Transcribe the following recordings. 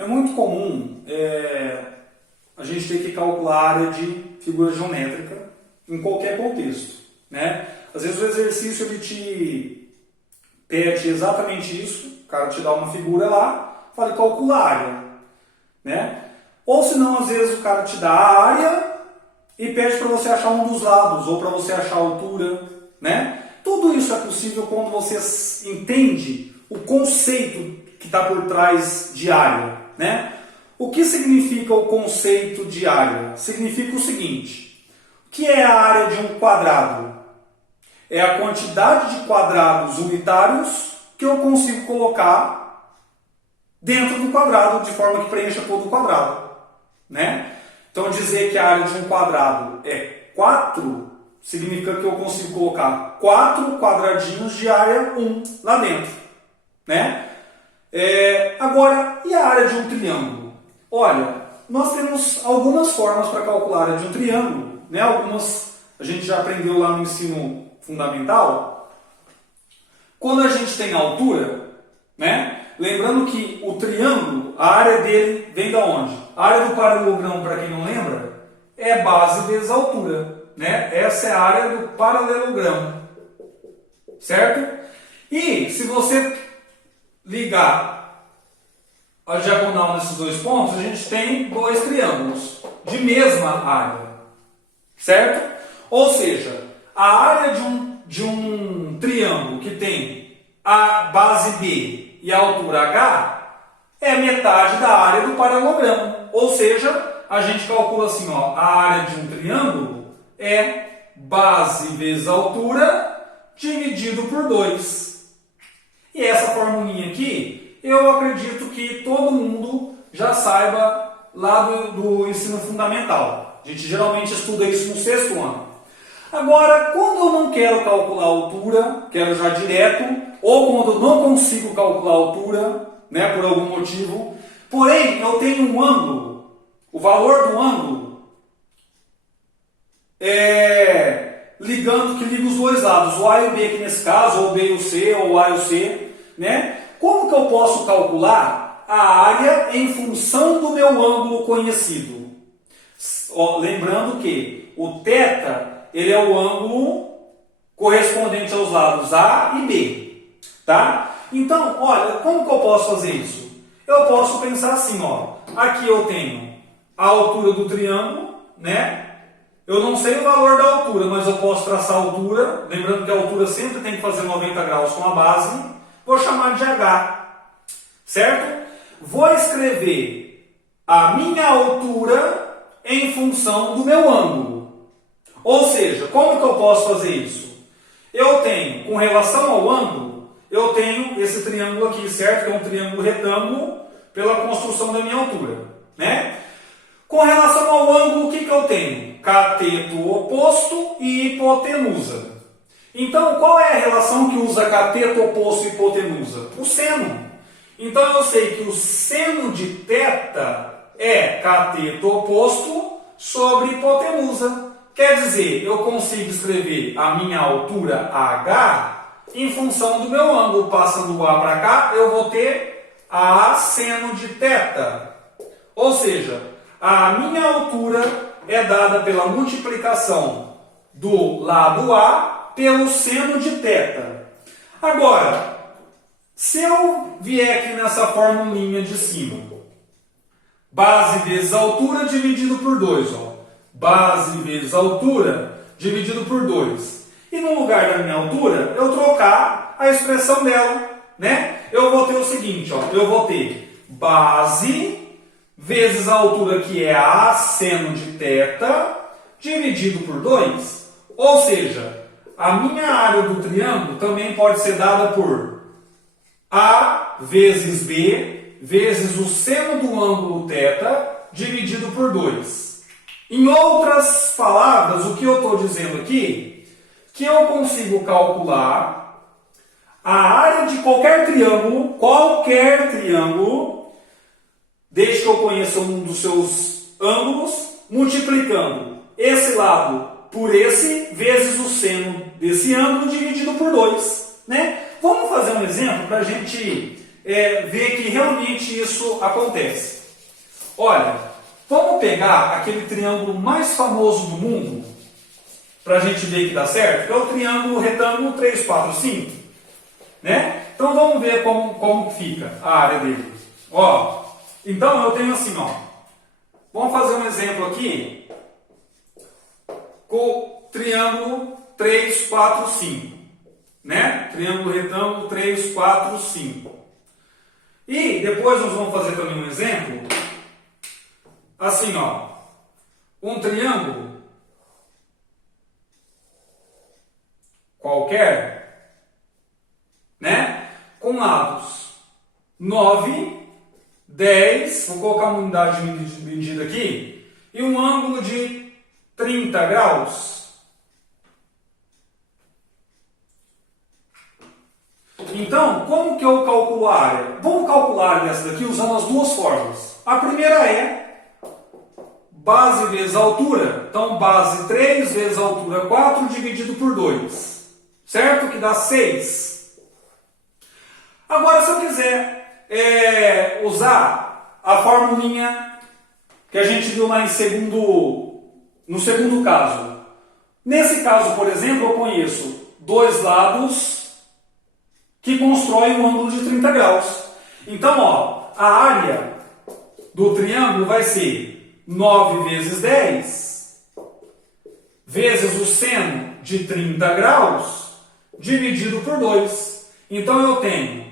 É muito comum a gente ter que calcular a área de figura geométrica em qualquer contexto, né? Às vezes o exercício ele te pede exatamente isso, o cara te dá uma figura lá, fala calcula a área, né? Ou se não, às vezes o cara te dá a área e pede para você achar um dos lados, ou para você achar a altura, né? Tudo isso é possível quando você entende o conceito que está por trás de área, né? O que significa o conceito de área? Significa o seguinte: o que é a área de um quadrado? É a quantidade de quadrados unitários que eu consigo colocar dentro do quadrado, de forma que preencha todo o quadrado, né? Então dizer que a área de um quadrado é 4 significa que eu consigo colocar 4 quadradinhos de área 1 lá dentro, né? Agora, e a área de um triângulo? Olha, nós temos algumas formas para calcular a área de um triângulo, né? Algumas a gente já aprendeu lá no ensino fundamental. Quando a gente tem altura, né? Lembrando que o triângulo, a área dele vem da onde? A área do paralelogramo, para quem não lembra, é base vezes altura, né? Essa é a área do paralelogramo, certo? E se você ligar a diagonal nesses dois pontos, a gente tem dois triângulos de mesma área, certo? Ou seja, a área de um triângulo que tem a base B e a altura H é metade da área do paralelogramo. Ou seja, a gente calcula assim, ó, a área de um triângulo é base vezes altura dividido por 2. E essa formulinha aqui, eu acredito que todo mundo já saiba lá do ensino fundamental. A gente geralmente estuda isso no 6º ano. Agora, quando eu não quero calcular a altura, quero já direto, ou quando eu não consigo calcular a altura, né, por algum motivo, porém eu tenho um ângulo, o valor do ângulo que liga os dois lados, o A e o B aqui nesse caso, ou o B e o C, ou o A e o C, né? Como que eu posso calcular a área em função do meu ângulo conhecido? Lembrando que o θ ele é o ângulo correspondente aos lados A e B, tá? Então, olha, como que eu posso fazer isso? Eu posso pensar assim, ó, aqui eu tenho a altura do triângulo, né? Eu não sei o valor da altura, mas eu posso traçar a altura, lembrando que a altura sempre tem que fazer 90 graus com a base, vou chamar de H, certo? Vou escrever a minha altura em função do meu ângulo. Ou seja, como que eu posso fazer isso? Eu tenho, com relação ao ângulo, eu tenho esse triângulo aqui, certo? Que é um triângulo retângulo pela construção da minha altura, né? Com relação ao ângulo, o que eu tenho? Cateto oposto e hipotenusa. Então, qual é a relação que usa cateto oposto e hipotenusa? O seno. Então, eu sei que o seno de θ é cateto oposto sobre hipotenusa. Quer dizer, eu consigo escrever a minha altura H em função do meu ângulo. Passando o A para cá, eu vou ter A seno de θ. Ou seja, a minha altura é dada pela multiplicação do lado A pelo seno de θ. Agora, se eu vier aqui nessa formulinha de cima, base vezes altura dividido por 2, ó. Base vezes altura dividido por 2. E no lugar da minha altura, eu trocar a expressão dela, né? Eu vou ter o seguinte, ó. Eu vou ter base vezes a altura, que é A seno de θ, dividido por 2. Ou seja, a minha área do triângulo também pode ser dada por A vezes B vezes o seno do ângulo θ dividido por 2. Em outras palavras, o que eu estou dizendo aqui, que eu consigo calcular a área de qualquer triângulo, desde que eu conheça um dos seus ângulos, multiplicando esse lado por esse, vezes o seno desse ângulo dividido por 2. Né? Vamos fazer um exemplo para a gente ver que realmente isso acontece. Olha, vamos pegar aquele triângulo mais famoso do mundo, para a gente ver que dá certo, que é o triângulo retângulo 3, 4, 5. Né? Então vamos ver como fica a área dele. Ó, então eu tenho assim, ó. Vamos fazer um exemplo aqui com o triângulo 3, 4, 5. Né? Triângulo retângulo 3, 4, 5. E depois nós vamos fazer também um exemplo assim, ó. Um triângulo qualquer, né? Com lados 9, 10, vou colocar uma unidade de medida aqui, e um ângulo de 30 graus. Então, como que eu calculo a área? Vamos calcular a área dessa daqui usando as duas fórmulas. A primeira é base vezes altura. Então, base 3 vezes altura 4 dividido por 2. Certo? Que dá 6. Agora, se eu quiser usar a formulinha que a gente viu lá no segundo caso. Nesse caso, por exemplo, eu conheço dois lados que constroem um ângulo de 30 graus. Então, ó, a área do triângulo vai ser 9 vezes 10 vezes o seno de 30 graus dividido por 2. Então, eu tenho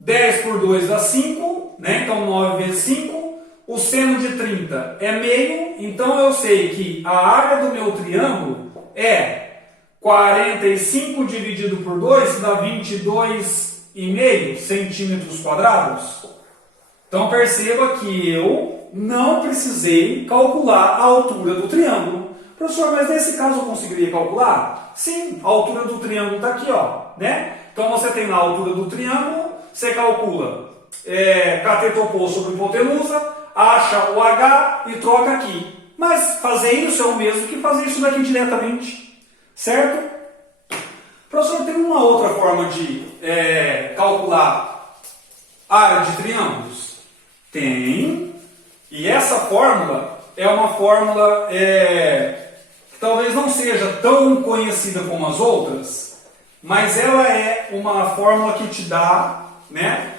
10 por 2 dá 5, né? Então 9 vezes 5. O seno de 30 é meio, então eu sei que a área do meu triângulo é 45 dividido por 2 dá 22,5 centímetros quadrados. Então perceba que eu não precisei calcular a altura do triângulo. Professor, mas nesse caso eu conseguiria calcular? Sim, a altura do triângulo está aqui, ó, né? Então você tem lá a altura do triângulo, você calcula cateto oposto sobre hipotenusa, acha o H e troca aqui. Mas fazer isso é o mesmo que fazer isso daqui diretamente. Certo? Professor, tem uma outra forma de calcular a área de triângulos? Tem. E essa fórmula é uma fórmula que talvez não seja tão conhecida como as outras, mas ela é uma fórmula que te dá, né,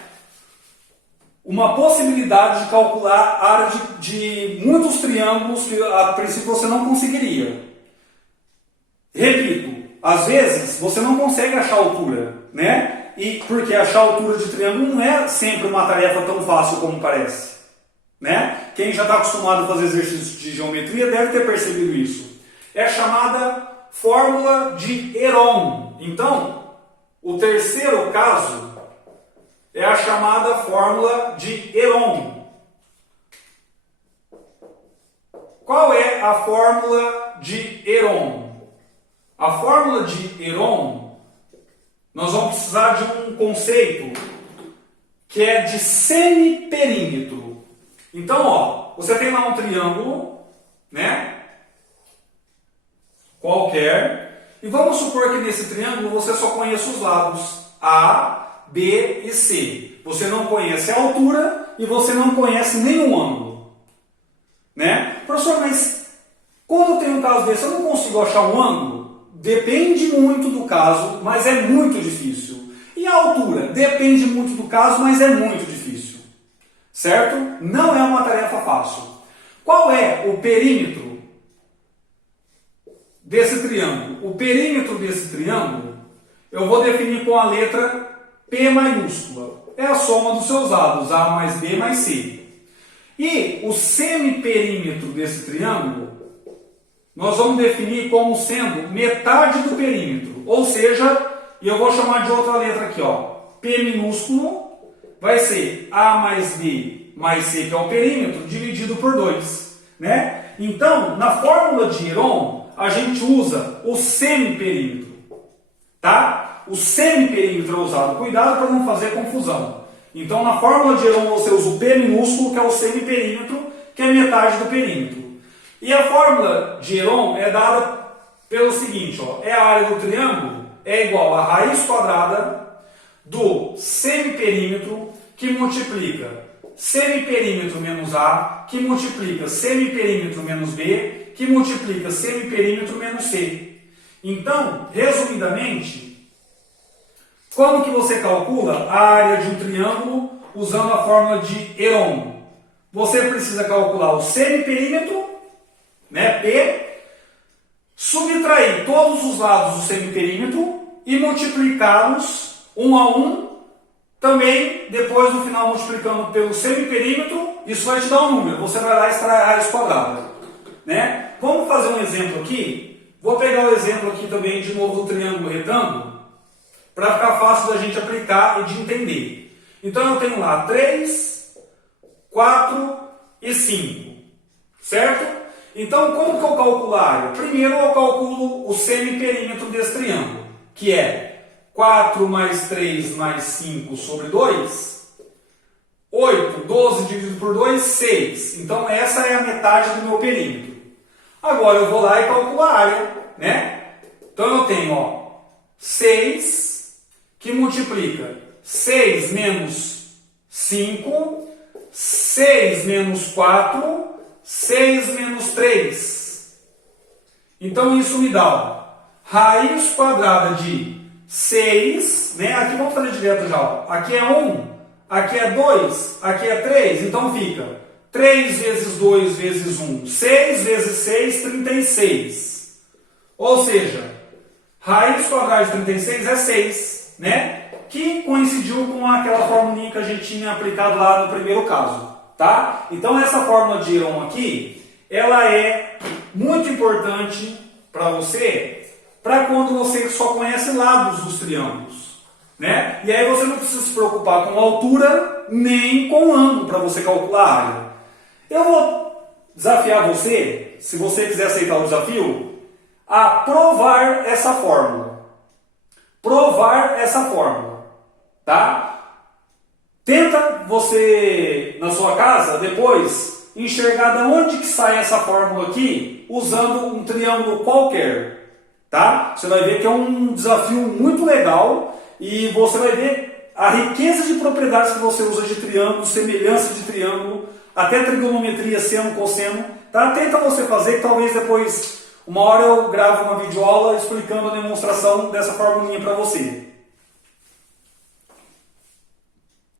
uma possibilidade de calcular a área de muitos triângulos que a princípio você não conseguiria. Repito, às vezes você não consegue achar a altura, né? E porque achar a altura de triângulo não é sempre uma tarefa tão fácil como parece, né? Quem já está acostumado a fazer exercícios de geometria deve ter percebido isso. É chamada fórmula de Heron. Então, o terceiro caso é a chamada fórmula de Heron. Qual é a fórmula de Heron? A fórmula de Heron, nós vamos precisar de um conceito que é de semiperímetro. Então, ó, você tem lá um triângulo, né? Qualquer. E vamos supor que nesse triângulo você só conheça os lados A, B e C. Você não conhece a altura e você não conhece nenhum ângulo. Né? Professor, mas quando eu tenho um caso desse, eu não consigo achar um ângulo? Depende muito do caso, mas é muito difícil. E a altura? Depende muito do caso, mas é muito difícil. Certo? Não é uma tarefa fácil. Qual é o perímetro desse triângulo? O perímetro desse triângulo eu vou definir com a letra P maiúscula. É a soma dos seus lados, A mais B mais C. E o semiperímetro desse triângulo nós vamos definir como sendo metade do perímetro. Ou seja, e eu vou chamar de outra letra aqui, ó. P minúsculo vai ser A mais B mais C, que é o perímetro, dividido por 2. Né? Então, na fórmula de Heron, a gente usa o semiperímetro. Tá? O semiperímetro é usado. Cuidado para não fazer confusão. Então, na fórmula de Heron, você usa o P minúsculo, que é o semiperímetro, que é metade do perímetro. E a fórmula de Heron é dada pelo seguinte, ó, é a área do triângulo é igual a raiz quadrada do semiperímetro que multiplica semiperímetro menos A, que multiplica semiperímetro menos B, que multiplica semiperímetro menos C. Então, resumidamente, como que você calcula a área de um triângulo usando a fórmula de Heron? Você precisa calcular o semiperímetro, né, P, subtrair todos os lados do semiperímetro e multiplicá-los um a um. Também, depois no final multiplicando pelo semiperímetro, isso vai te dar um número. Você vai lá extrair a raiz quadrada, né? Vamos fazer um exemplo aqui. Vou pegar o exemplo aqui também de novo do triângulo retângulo, para ficar fácil da gente aplicar e de entender. Então eu tenho lá 3, 4 e 5, certo? Então como que eu calculo a área? Primeiro eu calculo o semiperímetro desse triângulo, que é 4 mais 3 mais 5 sobre 2, 8, 12 dividido por 2, 6. Então essa é a metade do meu perímetro. Agora eu vou lá e calculo a área, né? Então eu tenho, ó, 6, que multiplica 6 menos 5, 6 menos 4, 6 menos 3. Então isso me dá, ó, raiz quadrada de 6, né? Aqui vamos fazer direto já, ó. Aqui é 1, aqui é 2, aqui é 3, então fica 3 vezes 2 vezes 1, 6 vezes 6, 36. Ou seja, raiz quadrada de 36 é 6, né? Que coincidiu com aquela formulinha que a gente tinha aplicado lá no primeiro caso, tá? Então essa fórmula de Heron aqui, ela é muito importante para você, para quando você só conhece lados dos triângulos, né? E aí você não precisa se preocupar com altura nem com ângulo para você calcular a área. Eu vou desafiar você, se você quiser aceitar o desafio, a provar essa fórmula. Provar essa fórmula, tá? Tenta você, na sua casa, depois, enxergar de onde que sai essa fórmula aqui, usando um triângulo qualquer. Tá? Você vai ver que é um desafio muito legal e você vai ver a riqueza de propriedades que você usa de triângulo, semelhança de triângulo, até trigonometria, seno, cosseno. Tá? Tenta você fazer, que talvez depois, uma hora eu gravo uma videoaula explicando a demonstração dessa formulinha para você.